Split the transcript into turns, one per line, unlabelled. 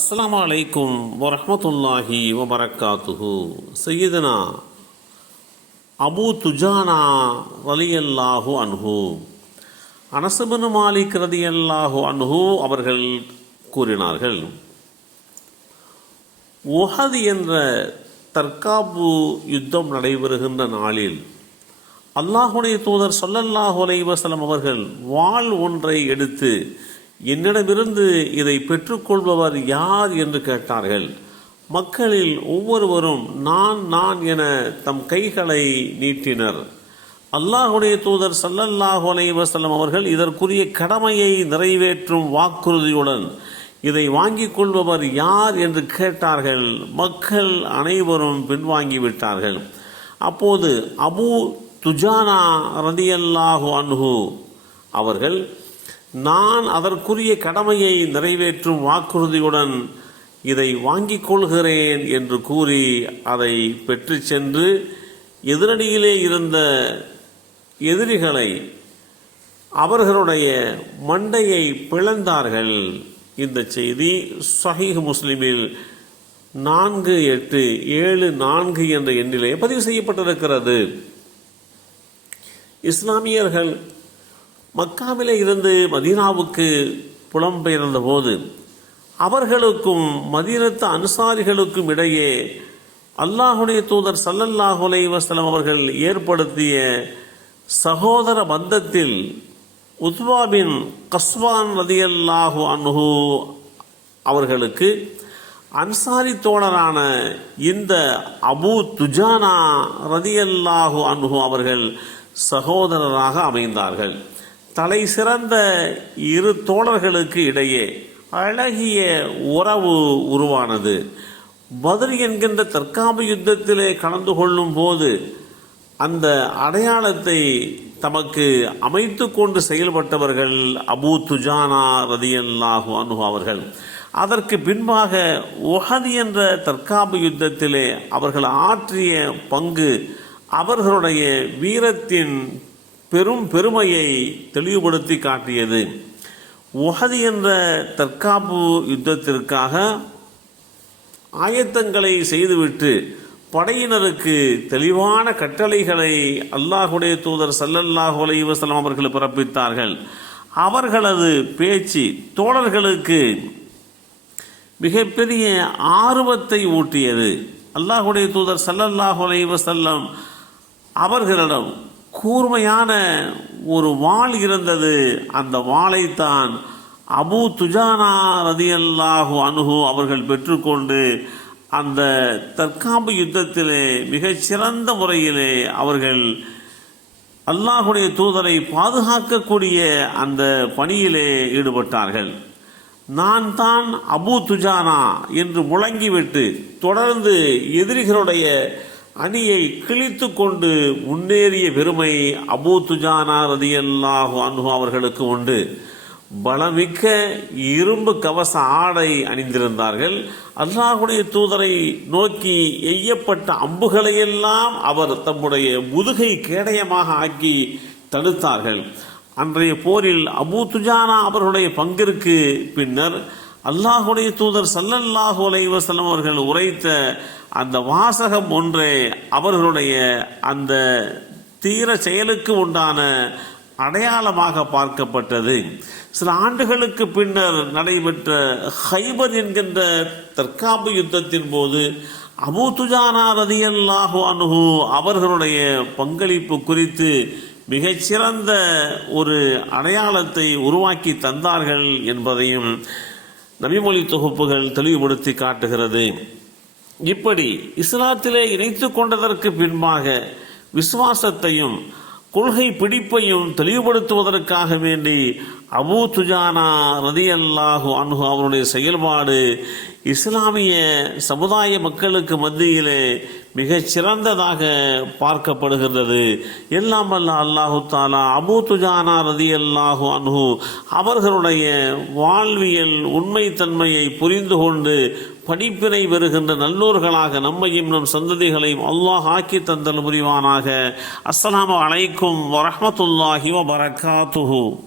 அஸ்லாம் வலைக்கும் வரமத்துல்லாஹி வபரக்காத்துஹு. சையதுனா அபூ துஜானா ரலியல்லாஹு அன்ஹு. அனசபனு மாலிக் ரலியல்லாஹு அன்ஹு அவர்கள் கூறினார்கள் உஹது என்ற தற்காப்பு யுத்தம் நடைபெறுகின்ற நாளில் அல்லாஹுடைய தூதர் சொல்லல்லாஹு அலைஹி அவர்கள் வாள் ஒன்றை எடுத்து என்னிடமிருந்து இதை பெற்றுக்கொள்பவர் யார் என்று கேட்டார்கள். மக்களில் ஒவ்வொருவரும் நான் நான் என தம் கைகளை நீட்டினர். அல்லாஹுடைய தூதர் சல்லல்லாஹு அலைவசல்லம் அவர்கள் இதற்குரிய கடமையை நிறைவேற்றும் வாக்குறுதியுடன் இதை வாங்கிக் கொள்பவர் யார் என்று கேட்டார்கள். மக்கள் அனைவரும் பின்வாங்கி விட்டார்கள். அப்போது அபூ துஜானா ரதியல்லாஹு அன்ஹு அவர்கள் நான் அதற்குரிய கடமையை நிறைவேற்றும் வாக்குறுதியுடன் இதை வாங்கிக் கொள்கிறேன் என்று கூறி அதை பெற்று சென்று எதிரடியிலே இருந்த எதிரிகளை அவர்களுடைய மண்டையை பிளந்தார்கள். இந்த செய்தி சஹீஹ் முஸ்லிமில் நான்கு எட்டு ஏழு நான்கு என்ற எண்ணிலே பதிவு செய்யப்பட்டிருக்கிறது. இஸ்லாமியர்கள் மக்காவிலே இருந்து மதீனாவுக்கு புலம்பெயர்ந்த போது அவர்களுக்கும் மதீனத்து அன்சாரிகளுக்கும் இடையே அல்லாஹுடைய தூதர் சல்லல்லாஹு அலைஹி அவர்கள் ஏற்படுத்திய சகோதர பந்தத்தில் உத்வாபின் கஸ்வான் ரதியல்லாஹு அன்ஹு அவர்களுக்கு அன்சாரி தோழரான இந்த அபூ துஜானா ரதியல்லாஹு அன்ஹு அவர்கள் சகோதரராக அமைந்தார்கள். தலை சிறந்த இரு தோழர்களுக்கு இடையே அழகிய உறவு உருவானது. பதில் என்கின்ற தற்காப்பு யுத்தத்திலே கலந்து கொள்ளும் போது அந்த அடையாளத்தை தமக்கு அமைத்து கொண்டு செயல்பட்டவர்கள் அபூ துஜானா ரதியல்லாஹு அனு அவர்கள். அதற்கு பின்பாக உஹதி என்ற தற்காப்பு யுத்தத்திலே அவர்கள் ஆற்றிய பங்கு அவர்களுடைய வீரத்தின் பெரும் பெருமையை தெளிவுபடுத்தி காட்டியது. உஹது என்ற தற்காப்பு யுத்தத்திற்காக ஆயத்தங்களை செய்துவிட்டு படையினருக்கு தெளிவான கட்டளைகளை அல்லாஹுடைய தூதர் சல்லல்லாஹு அலைவசலம் அவர்கள் பிறப்பித்தார்கள். அவர்களது பேச்சு தோழர்களுக்கு மிகப்பெரிய ஆர்வத்தை ஊட்டியது. அல்லாஹுடைய தூதர் சல்லல்லாஹு அலைவசல்லம் அவர்களிடம் கூர்மையான ஒரு வாள் இருந்தது. அந்த வாளைத்தான் அபூ துஜானா ரதியல்லாஹு அணுகு அவர்கள் பெற்றுக்கொண்டு அந்த தற்காப்பு யுத்தத்திலே மிகச்சிறந்த முறையிலே அவர்கள் அல்லாஹுடைய தூதரை பாதுகாக்கக்கூடிய அந்த பணியிலே ஈடுபட்டார்கள். நான் தான் அபூ துஜானா என்று முழங்கிவிட்டு தொடர்ந்து எதிரிகளுடைய அணியை கிழித்து கொண்டு முன்னேறிய பெருமை அபூ துஜானா ரதியல்லாஹு அன்ஹு அவர்களுக்கு உண்டு. பலமிக்க இரும்பு கவச ஆடை அணிந்திருந்தார்கள். அல்லாஹுடைய தூதரை நோக்கி எய்யப்பட்ட அம்புகளையெல்லாம் அவர் தம்முடைய முதுகை கேடயமாக ஆக்கி தடுத்தார்கள். அன்றைய போரில் அபூ துஜானா அவர்களுடைய பங்கிற்கு பின்னர் அல்லாஹுடைய தூதர் சல்லல்லாஹு அலைவசலம் அவர்கள் உரைத்த அந்த வாசகம் ஒன்றே அவர்களுடைய அந்த தீர செயலுக்கு உண்டான அடையாளமாக பார்க்கப்பட்டது. சில ஆண்டுகளுக்கு பின்னர் நடைபெற்ற ஹைபர் என்கின்ற தற்காப்பு யுத்தத்தின் போது அபு துஜானா ரதியல்லாஹு அனுகு அவர்களுடைய பங்களிப்பு குறித்து மிகச்சிறந்த ஒரு அடையாளத்தை உருவாக்கி தந்தார்கள் என்பதையும் நபிமொழி தொகுப்புகள் தெளிவுபடுத்தி காட்டுகிறது. இப்படி இஸ்லாத்திலே இணைத்து கொண்டதற்கு பின்பாக விசுவாசத்தையும் கொள்கை பிடிப்பையும் தெளிவுபடுத்துவதற்காக வேண்டி அபூ துஜானா ரதி அல்லாஹு அன்ஹு அவருடைய செயல்பாடு இஸ்லாமிய சமுதாய மக்களுக்கு மத்தியிலே மிகச் சிறந்ததாக பார்க்கப்படுகின்றது. எல்லாம் அல்ல அல்லாஹு தாலா அபு துஜானா ரதி அல்லாஹு அன்ஹு அவர்களுடைய வாழ்வியல் உண்மைத்தன்மையை புரிந்து கொண்டு படிப்பினை பெறுகின்ற நல்லோர்களாக நம்மையும் நம் சந்ததிகளையும் அல்லாஹ் ஆக்கி தந்தல் புரிவானாக. அஸ்ஸலாமு அலைக்கும் வரமத்துல்லாஹி வபரகாத்துஹு.